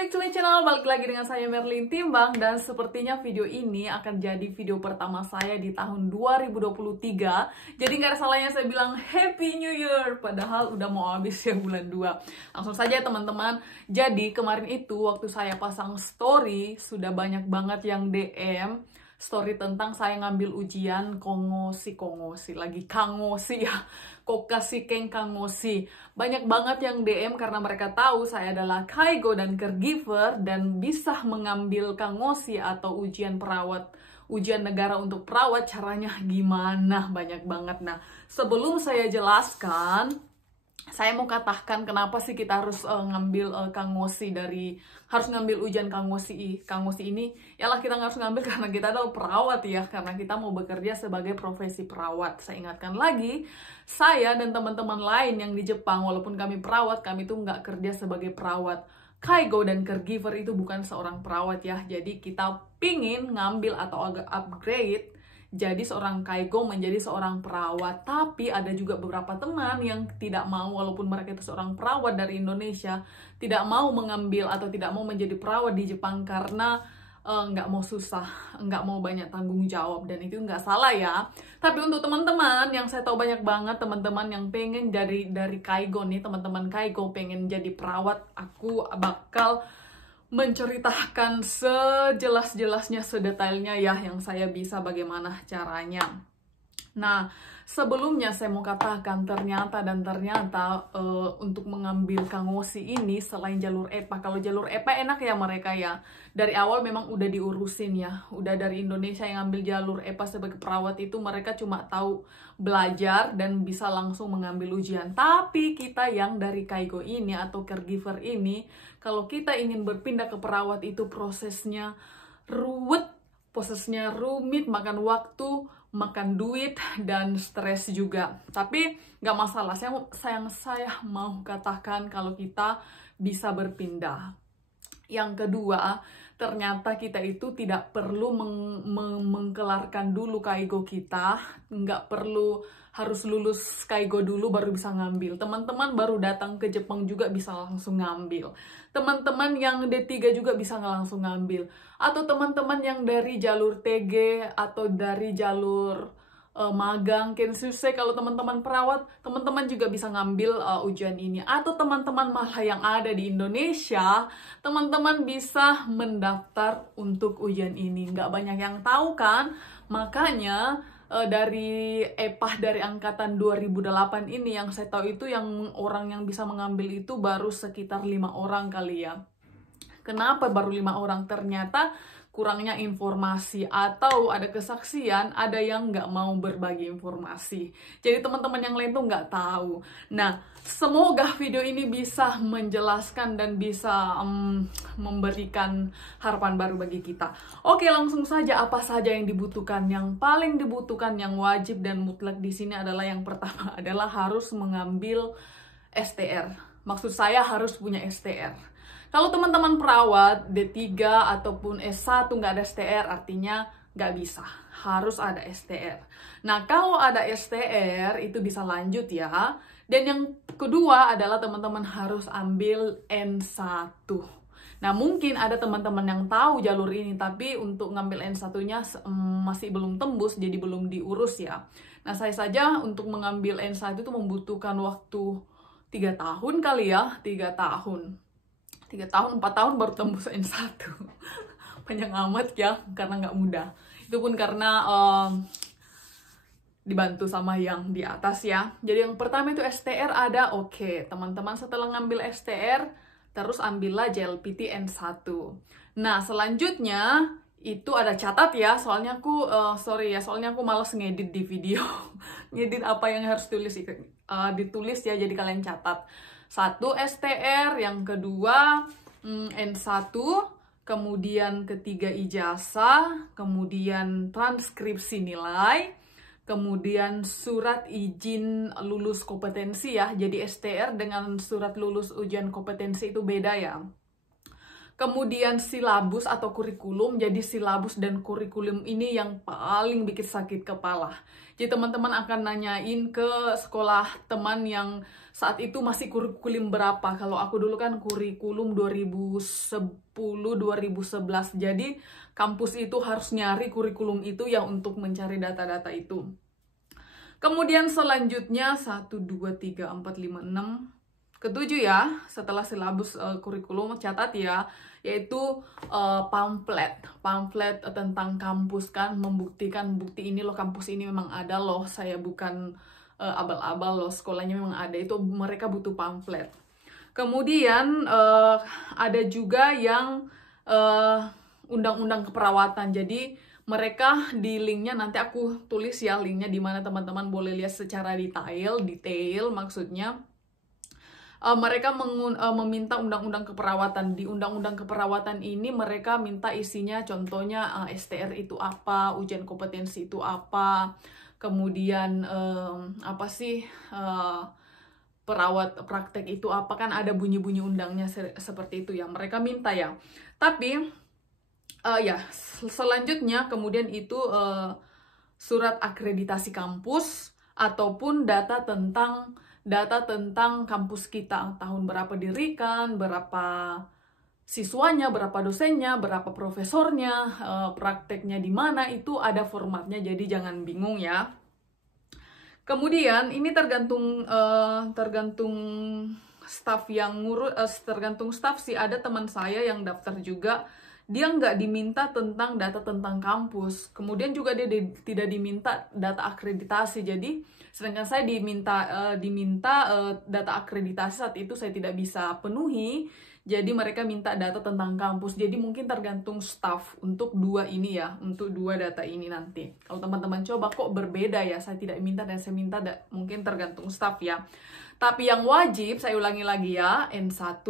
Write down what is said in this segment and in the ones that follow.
back to my channel, balik lagi dengan saya Merlin Timbang. Dan sepertinya video ini akan jadi video pertama saya di tahun 2023. Jadi nggak ada salahnya saya bilang Happy New Year, padahal udah mau habis ya bulan 2. Langsung saja teman-teman. Jadi kemarin itu waktu saya pasang story, sudah banyak banget yang DM story tentang saya ngambil ujian kongosi lagi kangosi ya, kokasi keng kangosi. Banyak banget yang DM karena mereka tahu saya adalah kaigo dan caregiver dan bisa mengambil kangosi atau ujian perawat, ujian negara untuk perawat. Caranya gimana? Banyak banget. Nah, sebelum saya jelaskan, saya mau katakan kenapa sih kita harus ngambil kangosi harus ngambil ujian kangosi ini. Yalah, kita harus ngambil karena kita adalah perawat ya, karena kita mau bekerja sebagai profesi perawat. Saya ingatkan lagi, saya dan teman-teman lain yang di Jepang, walaupun kami perawat, kami tuh nggak kerja sebagai perawat. Kaigo dan caregiver itu bukan seorang perawat ya, jadi kita pingin ngambil atau agak upgrade jadi seorang kaigo menjadi seorang perawat. Tapi ada juga beberapa teman yang tidak mau, walaupun mereka itu seorang perawat dari Indonesia, tidak mau mengambil atau tidak mau menjadi perawat di Jepang karena nggak mau susah, nggak mau banyak tanggung jawab. Dan itu nggak salah ya. Tapi untuk teman-teman yang saya tahu banyak banget teman-teman yang pengen dari kaigo nih, teman-teman kaigo pengen jadi perawat, aku bakal menceritakan sejelas-jelasnya, sedetailnya ya yang saya bisa bagaimana caranya. Nah, sebelumnya saya mau katakan ternyata untuk mengambil kangosi ini selain jalur EPA, kalau jalur EPA enak ya mereka ya. Dari awal memang udah diurusin ya. Udah dari Indonesia yang ambil jalur EPA sebagai perawat itu mereka cuma tahu belajar dan bisa langsung mengambil ujian. Tapi kita yang dari kaigo ini atau caregiver ini, kalau kita ingin berpindah ke perawat itu prosesnya rumit, makan waktu, makan duit, dan stres juga. Tapi nggak masalah, saya mau katakan kalau kita bisa berpindah. Yang kedua, ternyata kita itu tidak perlu mengkelarkan dulu kaigo kita, nggak perlu harus lulus kaigo dulu baru bisa ngambil. Teman-teman baru datang ke Jepang juga bisa langsung ngambil. Teman-teman yang D3 juga bisa langsung ngambil. Atau teman-teman yang dari jalur TG atau dari jalur magang, kensusei, kalau teman-teman perawat, teman-teman juga bisa ngambil ujian ini. Atau teman-teman malah yang ada di Indonesia, teman-teman bisa mendaftar untuk ujian ini. Nggak banyak yang tahu kan? Makanya dari EPA dari angkatan 2008 ini yang saya tahu itu yang orang yang bisa mengambil itu baru sekitar 5 orang kali ya. Kenapa baru 5 orang? Ternyata kurangnya informasi atau ada kesaksian, ada yang nggak mau berbagi informasi. Jadi teman-teman yang lain tuh nggak tahu. Nah, semoga video ini bisa menjelaskan dan bisa memberikan harapan baru bagi kita. Oke, langsung saja apa saja yang dibutuhkan. Yang paling dibutuhkan, yang wajib dan mutlak di sini adalah yang pertama adalah harus mengambil STR. Maksud saya harus punya STR. Kalau teman-teman perawat D3 ataupun S1 nggak ada STR, artinya nggak bisa. Harus ada STR. Nah, kalau ada STR itu bisa lanjut ya. Dan yang kedua adalah teman-teman harus ambil N1. Nah, mungkin ada teman-teman yang tahu jalur ini, tapi untuk ngambil N1-nya masih belum tembus, jadi belum diurus ya. Nah, saya saja untuk mengambil N1 itu membutuhkan waktu 3 tahun kali ya, 3 tahun. 4 tahun baru tembus N1. Panjang amat ya, karena nggak mudah. Itu pun karena dibantu sama yang di atas ya. Jadi yang pertama itu STR ada, oke. Teman-teman setelah ngambil STR, terus ambillah JLPT N1. Nah, selanjutnya itu ada catat ya, soalnya aku, soalnya aku malas ngedit di video. Ngedit apa yang harus ditulis ya, jadi kalian catat. 1 STR, yang kedua N1, kemudian ketiga ijazah, kemudian transkripsi nilai, kemudian surat izin lulus kompetensi ya. Jadi STR dengan surat lulus ujian kompetensi itu beda ya. Kemudian silabus atau kurikulum, jadi silabus dan kurikulum ini yang paling bikin sakit kepala. Jadi teman-teman akan nanyain ke sekolah teman yang saat itu masih kurikulum berapa. Kalau aku dulu kan kurikulum 2010-2011, jadi kampus itu harus nyari kurikulum itu ya untuk mencari data-data itu. Kemudian selanjutnya 1, 2, 3, 4, 5, 6, ketujuh ya, setelah silabus kurikulum, catat ya, yaitu pamflet tentang kampus kan, membuktikan bukti ini loh, kampus ini memang ada loh, saya bukan abal-abal loh, sekolahnya memang ada, itu mereka butuh pamflet. Kemudian ada juga yang undang-undang keperawatan, jadi mereka di linknya nanti aku tulis ya, linknya di mana teman-teman boleh lihat secara detail maksudnya. Mereka meminta undang-undang keperawatan. Di undang-undang keperawatan ini mereka minta isinya, contohnya STR itu apa, ujian kompetensi itu apa, kemudian apa sih perawat praktek itu apa, kan ada bunyi-bunyi undangnya seperti itu ya, mereka minta ya. Tapi ya selanjutnya kemudian itu surat akreditasi kampus ataupun data tentang kampus kita, tahun berapa dirikan, berapa siswanya, berapa dosennya, berapa profesornya, prakteknya di mana, itu ada formatnya, jadi jangan bingung ya. Kemudian ini tergantung staff yang tergantung staff sih. Ada teman saya yang daftar juga, dia nggak diminta tentang data tentang kampus, kemudian juga dia tidak diminta data akreditasi. Jadi sedangkan saya diminta data akreditasi, saat itu saya tidak bisa penuhi, jadi mereka minta data tentang kampus. Jadi mungkin tergantung staff untuk dua ini ya, untuk dua data ini nanti. Kalau teman-teman coba kok berbeda ya, saya tidak minta dan saya minta, mungkin tergantung staff ya. Tapi yang wajib, saya ulangi lagi ya, N1,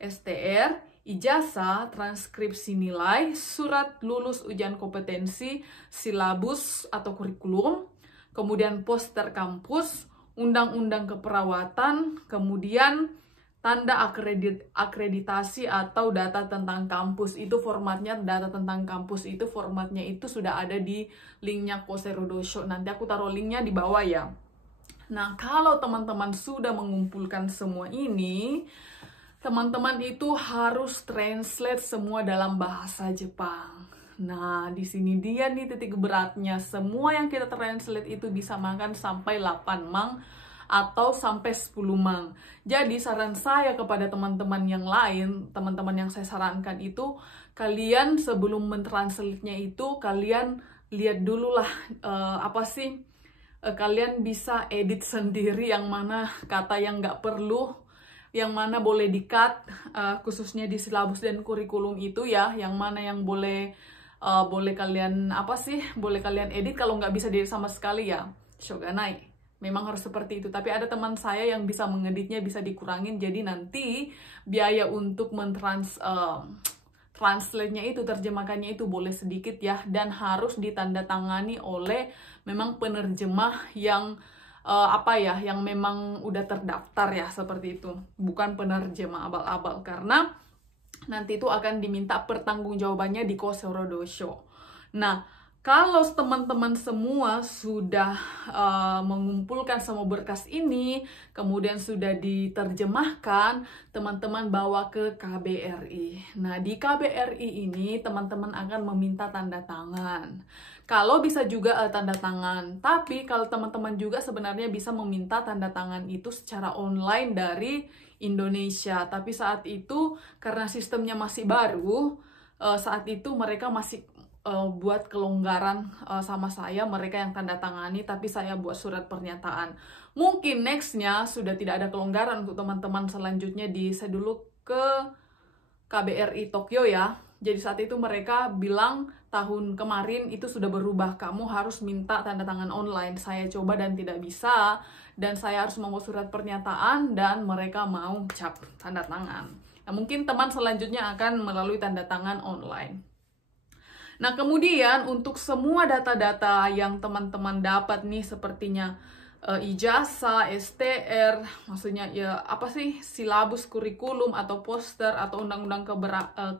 STR, ijazah, transkripsi nilai, surat lulus ujian kompetensi, silabus atau kurikulum, kemudian poster kampus, undang-undang keperawatan, kemudian tanda akreditasi atau data tentang kampus. Itu formatnya, data tentang kampus itu formatnya itu sudah ada di linknya Koserodosho. Nanti aku taruh linknya di bawah ya. Nah, kalau teman-teman sudah mengumpulkan semua ini, teman-teman itu harus translate semua dalam bahasa Jepang. Nah, di sini dia nih titik beratnya. Semua yang kita translate itu bisa makan sampai 8 mang atau sampai 10 mang. Jadi saran saya kepada teman-teman yang lain, teman-teman yang saya sarankan itu, kalian sebelum mentranslate-nya itu, kalian lihat dulu lah kalian bisa edit sendiri yang mana kata yang nggak perlu, yang mana boleh di-cut, khususnya di silabus dan kurikulum itu ya, yang mana yang boleh kalian boleh kalian edit. Kalau nggak bisa edit sama sekali ya shoganai, memang harus seperti itu. Tapi ada teman saya yang bisa mengeditnya, bisa dikurangin, jadi nanti biaya untuk translate-nya itu, terjemahkannya itu boleh sedikit ya, dan harus ditandatangani oleh memang penerjemah yang yang memang udah terdaftar ya, seperti itu, bukan penerjemah abal-abal, karena nanti itu akan diminta pertanggungjawabannya di Koserodosho. Nah, kalau teman-teman semua sudah mengumpulkan semua berkas ini, kemudian sudah diterjemahkan, teman-teman bawa ke KBRI. Nah, di KBRI ini teman-teman akan meminta tanda tangan. Kalau bisa juga tanda tangan, tapi kalau teman-teman juga sebenarnya bisa meminta tanda tangan itu secara online dari Indonesia. Tapi saat itu karena sistemnya masih baru, saat itu mereka masih buat kelonggaran sama saya, mereka yang tanda tangani, tapi saya buat surat pernyataan. Mungkin nextnya sudah tidak ada kelonggaran untuk teman-teman selanjutnya. Saya dulu ke KBRI Tokyo ya. Jadi saat itu mereka bilang tahun kemarin itu sudah berubah, kamu harus minta tanda tangan online. Saya coba dan tidak bisa, dan saya harus membuat surat pernyataan dan mereka mau cap tanda tangan. Nah, mungkin teman selanjutnya akan melalui tanda tangan online. Nah, kemudian untuk semua data-data yang teman-teman dapat nih, sepertinya ijazah, STR, maksudnya ya apa sih, silabus kurikulum atau poster atau undang-undang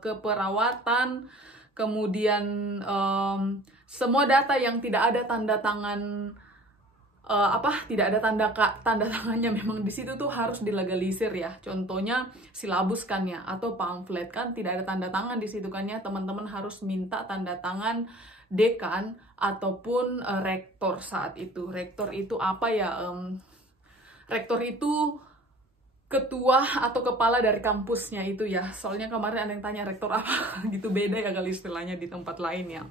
keperawatan, kemudian semua data yang tidak ada tanda tangan, tidak ada tanda tangannya, memang di situ tuh harus dilegalisir ya. Contohnya silabus kan ya, atau pamflet kan tidak ada tanda tangan di situ kan ya, teman-teman harus minta tanda tangan dekan ataupun rektor saat itu. Rektor itu apa ya? Rektor itu ketua atau kepala dari kampusnya itu ya. Soalnya kemarin ada yang tanya rektor apa gitu, beda ya kali istilahnya di tempat lain ya.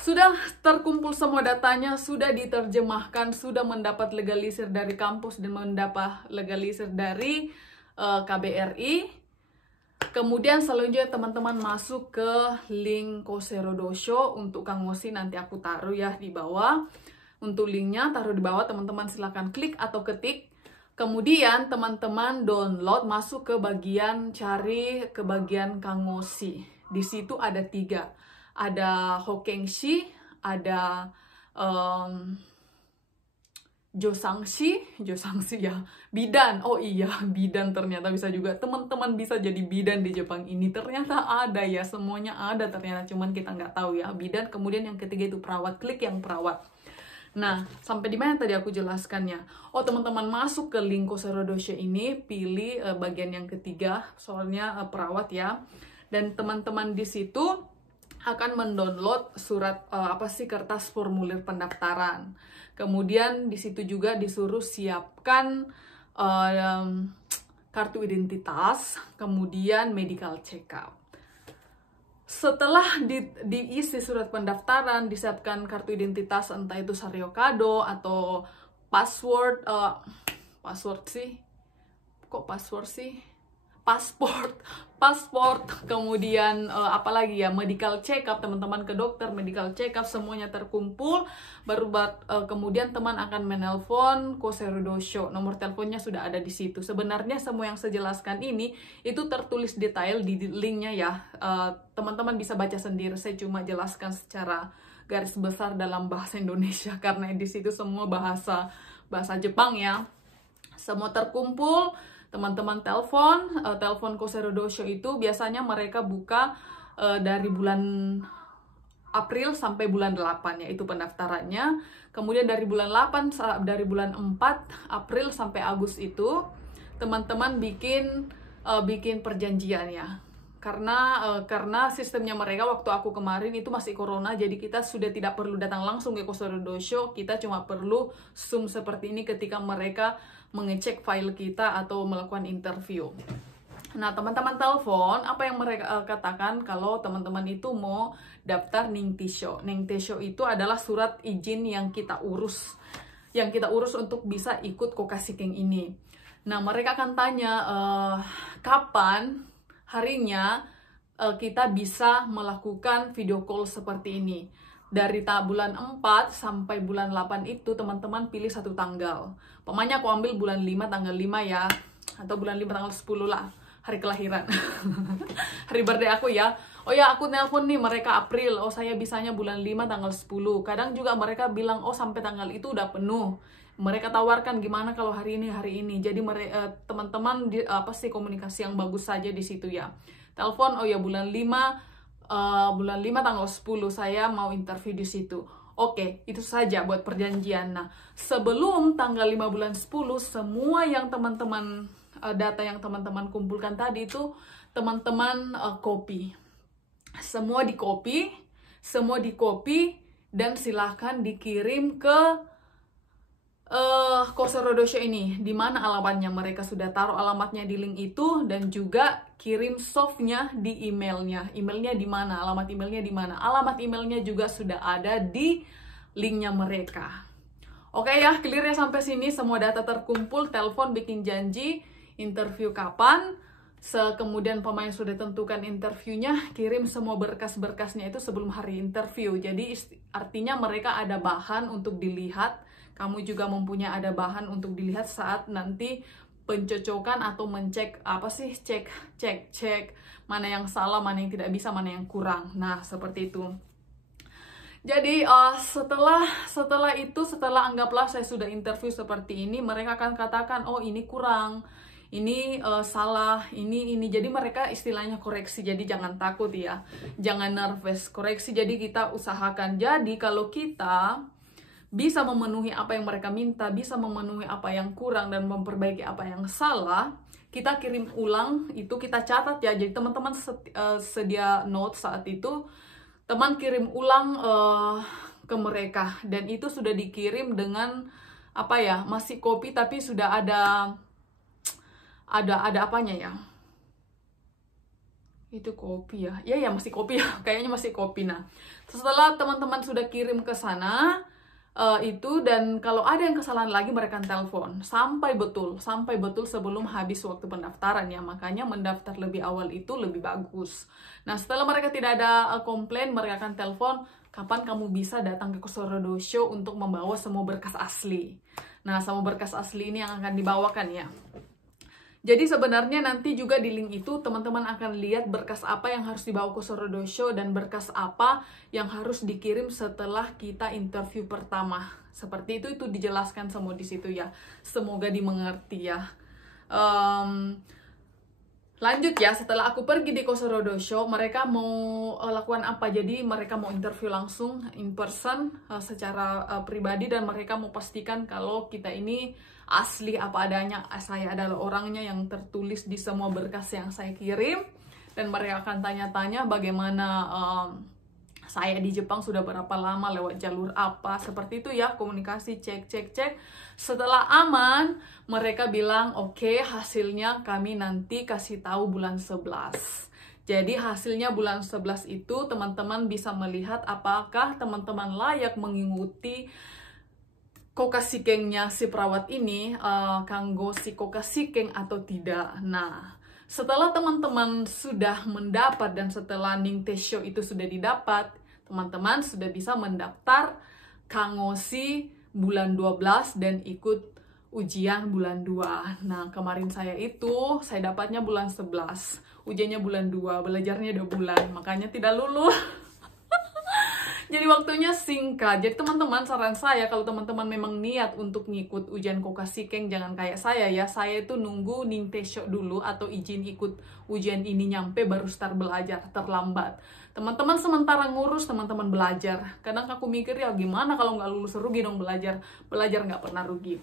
Sudah terkumpul semua datanya, sudah diterjemahkan, sudah mendapat legalisir dari kampus dan mendapat legalisir dari KBRI. Kemudian selanjutnya teman-teman masuk ke link Coursera Dosho. Untuk Kang Mosi nanti aku taruh ya di bawah. Untuk linknya taruh di bawah, teman-teman silahkan klik atau ketik. Kemudian teman-teman download, masuk ke bagian cari, ke bagian Kang Mosi. Di situ ada 3. Ada Hokengshi, ada Josangshi ya, bidan. Oh iya, bidan ternyata bisa juga. Teman-teman bisa jadi bidan di Jepang ini. Ternyata ada ya, semuanya ada ternyata. Cuman kita nggak tahu ya, bidan. Kemudian yang ketiga itu perawat. Klik yang perawat. Nah, sampai di mana tadi aku jelaskannya? Oh, teman-teman masuk ke link Coursera Dosho ini, pilih bagian yang ketiga, soalnya perawat ya. Dan teman-teman di situ akan mendownload surat kertas formulir pendaftaran. Kemudian di situ juga disuruh siapkan kartu identitas, kemudian medical check up. Setelah diisi surat pendaftaran, disiapkan kartu identitas, entah itu Saryokado atau password, pasport, kemudian apalagi ya, medical check up, teman-teman ke dokter, medical check up, semuanya terkumpul, baru kemudian teman akan menelpon Coursera Dosho. Nomor teleponnya sudah ada di situ. Sebenarnya semua yang saya jelaskan ini itu tertulis detail di linknya ya. Teman-teman bisa baca sendiri. Saya cuma jelaskan secara garis besar dalam bahasa Indonesia karena di situ semua bahasa Jepang ya. Semua terkumpul. Teman-teman telepon Coursera Dosho itu biasanya mereka buka dari bulan April sampai bulan 8 ya, itu pendaftarannya. Kemudian dari bulan 4 April sampai Agustus itu teman-teman bikin perjanjian ya. Karena sistemnya mereka waktu aku kemarin itu masih corona, jadi kita sudah tidak perlu datang langsung ke Coursera Dosho, kita cuma perlu Zoom seperti ini ketika mereka mengecek file kita atau melakukan interview. Nah, teman-teman telepon, apa yang mereka katakan kalau teman-teman itu mau daftar Ningtisho. Ningtisho itu adalah surat izin yang kita urus untuk bisa ikut Kokashiken ini. Nah, mereka akan tanya kapan harinya kita bisa melakukan video call seperti ini. Dari bulan 4 sampai bulan 8 itu teman-teman pilih satu tanggal. Pokoknya aku ambil bulan 5 tanggal 5 ya, atau bulan 5 tanggal 10 lah, hari kelahiran. Hari birthday aku ya. Oh ya, aku nelpon nih mereka April. Oh, saya bisanya bulan 5 tanggal 10. Kadang juga mereka bilang, oh sampai tanggal itu udah penuh. Mereka tawarkan gimana kalau hari ini. Jadi teman-teman komunikasi yang bagus saja di situ ya. Telepon, oh ya bulan 5 tanggal 10 saya mau interview di situ. Oke, itu saja buat perjanjian. Nah, sebelum tanggal 5 bulan 10, semua yang teman-teman data yang teman-teman kumpulkan tadi itu teman-teman copy. Semua di-copy dan silahkan dikirim ke Coursera Dosho ini. Di mana alamatnya? Mereka sudah taruh alamatnya di link itu, dan juga kirim softnya di emailnya. Emailnya di mana? Alamat emailnya di mana? Alamat emailnya juga sudah ada di linknya mereka. Oke ya, clear ya sampai sini. Semua data terkumpul, telepon, bikin janji, interview kapan. Kemudian pemain sudah tentukan interviewnya, kirim semua berkas-berkasnya itu sebelum hari interview. Jadi artinya mereka ada bahan untuk dilihat. Kamu juga mempunyai ada bahan untuk dilihat saat nanti pencocokan atau mencek cek mana yang salah, mana yang tidak bisa, mana yang kurang. Nah, seperti itu. Jadi setelah anggaplah saya sudah interview seperti ini, mereka akan katakan, oh ini kurang, ini salah, ini. Jadi mereka istilahnya koreksi. Jadi jangan takut ya, jangan nervous, koreksi. Jadi kita usahakan. Jadi kalau kita bisa memenuhi apa yang mereka minta, bisa memenuhi apa yang kurang dan memperbaiki apa yang salah, kita kirim ulang, itu kita catat ya. Jadi teman-teman sedia note saat itu, teman kirim ulang ke mereka, dan itu sudah dikirim dengan apa ya, masih copy tapi sudah ada apanya ya, itu copy ya, ya masih copy ya, kayaknya masih copy. Nah setelah teman-teman sudah kirim ke sana itu, dan kalau ada yang kesalahan lagi mereka telepon sampai betul sebelum habis waktu pendaftaran ya. Makanya mendaftar lebih awal itu lebih bagus. Nah setelah mereka tidak ada komplain, mereka akan telepon kapan kamu bisa datang ke Kusorodo Show untuk membawa semua berkas asli. Nah semua berkas asli ini yang akan dibawakan ya. Jadi sebenarnya nanti juga di link itu teman-teman akan lihat berkas apa yang harus dibawa ke Kusorodo Show dan berkas apa yang harus dikirim setelah kita interview pertama. Seperti itu dijelaskan semua di situ ya. Semoga dimengerti ya. Lanjut ya, setelah aku pergi di Kusorodo Show, mereka mau lakukan apa? Jadi mereka mau interview langsung in person secara pribadi, dan mereka mau pastikan kalau kita ini asli apa adanya, saya adalah orangnya yang tertulis di semua berkas yang saya kirim. Dan mereka akan tanya-tanya bagaimana saya di Jepang sudah berapa lama, lewat jalur apa, seperti itu ya, komunikasi, cek. Setelah aman, mereka bilang oke, hasilnya kami nanti kasih tahu bulan 11. Jadi hasilnya bulan 11 itu teman-teman bisa melihat apakah teman-teman layak mengikuti Kokashikengnya si perawat ini, kanggo si Kokashikeng atau tidak. Nah, setelah teman-teman sudah mendapat dan setelah Ningtesho itu sudah didapat, teman-teman sudah bisa mendaftar Kangoshi bulan 12 dan ikut ujian bulan 2. Nah, kemarin saya dapatnya bulan 11. Ujiannya bulan 2, belajarnya 2 bulan. Makanya tidak lulus. Jadi waktunya singkat. Jadi teman-teman, saran saya kalau teman-teman memang niat untuk ngikut ujian Kokashikeng, jangan kayak saya ya. Saya itu nunggu Ningtesho dulu atau izin ikut ujian ini nyampe baru start belajar, terlambat. Teman-teman sementara ngurus, teman-teman belajar. Kadang aku mikir ya gimana kalau nggak lulus, rugi dong belajar. Belajar nggak pernah rugi.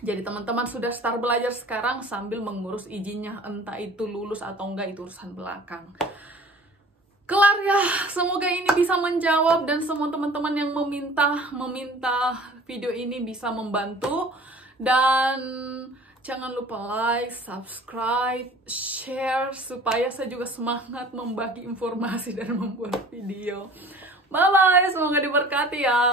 Jadi teman-teman sudah start belajar sekarang sambil mengurus izinnya, entah itu lulus atau enggak itu urusan belakang. Kelar ya, semoga ini bisa menjawab dan semua teman-teman yang meminta video ini bisa membantu. Dan jangan lupa like, subscribe, share supaya saya juga semangat membagi informasi dan membuat video. Bye bye, semoga diberkati ya.